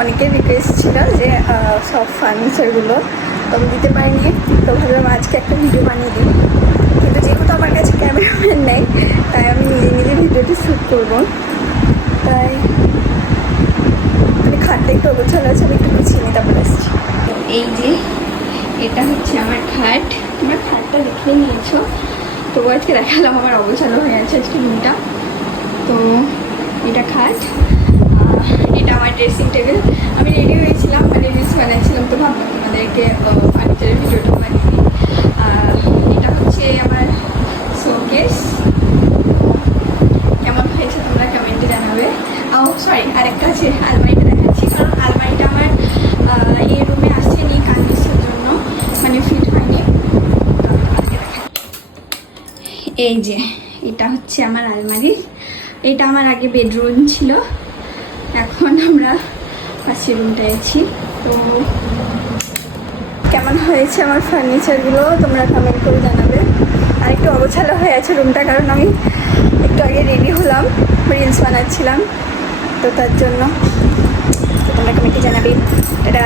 অনেকের রিকোয়েস্ট ছিল যে সব ফার্নিচারগুলো তো আমি দিতে পারিনি। তো ভাবলাম আজকে একটা ভিডিও বানিয়ে দিই, কিন্তু যেহেতু আমার কাছে ক্যামেরাম্যান নেই তাই আমি নিজে নিজে ভিডিওটি শ্যুট করবো। তাই মানে খাটটা একটু অগোছালো আছে, আমি একটু গুছিয়ে নিই তারপরে আসছি। এই যে এটা হচ্ছে আমার খাট, তোমরা খাটটা দেখে নিয়েছো, তো আজকে দেখালাম আমার অগোছালো হয়ে আছে আজকে রুমটা। তো এটা খাট, এটা আমার ড্রেসিং টেবিল। আমি রেডি হয়েছিলাম, মানে রিলস বানাচ্ছিলাম, তো ভাবলাম তোমাদেরকে ফার্নিচারের ভিডিওটা বানিয়ে দিই। এটা হচ্ছে আমার শোকেস, কেমন হয়েছে তোমরা কমেন্টে জানাবে। সরি, আরেকটা আছে, আলমারিটা দেখাচ্ছি, কারণ আলমারিটা আমার এই রুমে আসেনি কার্নিসের জন্য, মানে ফিট হয়নি। এই যে এটা হচ্ছে আমার আলমারি, এটা আমার আগে বেডরুম ছিল, এখন আমরা পাশের রুমটায় আছি। তো কেমন হয়েছে আমার ফার্নিচারগুলো তোমরা কমেন্ট করে জানাবে। আর একটু অগোছালো হয়ে আছে রুমটা, কারণ আমি একটু আগে রেডি হলাম, রিলস বানাচ্ছিলাম, তো তার জন্য। তো তোমরা কমেন্টে জানাবে। এটা